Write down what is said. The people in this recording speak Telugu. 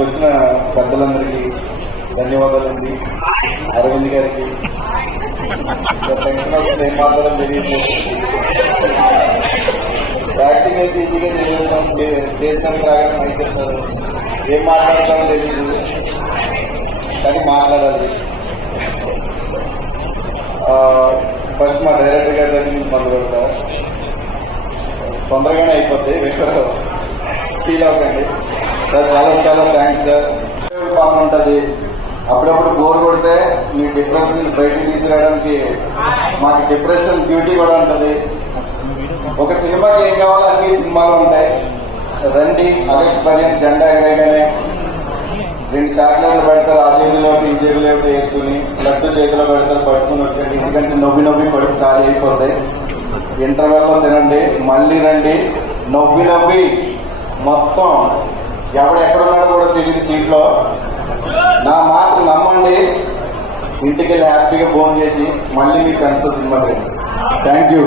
ఇక్కడికి వచ్చిన పెద్దలందరికీ ధన్యవాదాలండి. అరవింద్ గారికి టెన్షన్ వస్తుంది, ఏం మాట్లాడడం తెలియట్లేదు. యాక్టింగ్ అయితే ఈజీగా చేసేస్తాం, స్టేజ్ మీద రాగానే మైక్ ఇస్తారు, ఏం మాట్లాడతామో తెలియదు కానీ మాట్లాడాలి. ఫస్ట్ మా డైరెక్టర్ గారి దగ్గర నుంచి మొదలు పెడతా, తొందరగానే అయిపోద్ది, ఫీల్ అవ్వకండి సార్. చాలా చాలా థ్యాంక్స్ సార్. బాగుంటుంది, అప్పుడప్పుడు బోర్ కొడితే మీ డిప్రెషన్ నుంచి బయటకు తీసుకురావడానికి మాకు డిప్రెషన్ డ్యూటీ కూడా ఉంటుంది. ఒక సినిమాకి ఏం కావాలో అన్ని సినిమాలు ఉంటాయి. రండి, ఆగస్టు 15 జెండా ఎగరేగానే 2 చాక్లెట్లు పెడతారు, ఆ జేబులో ఈ జేబులో వేసుకుని, లడ్డు చేతిలో పెడతారు, పట్టుకుని వచ్చండి. ఎందుకంటే నవ్వి కడుపు ఖాళీ అయిపోతాయి. ఇంటర్వెల్లో తినండి, మళ్ళీ రండి. నవ్వి మొత్తం ఎక్కడున్నాడో కూడా తెలియదు సీట్లో. నా మాట నమ్మండి, ఇంటికి వెళ్ళి హ్యాపీగా ఫోన్ చేసి మళ్ళీ మీ ఫ్రెండ్స్తో సినిమా రండి. Thank you.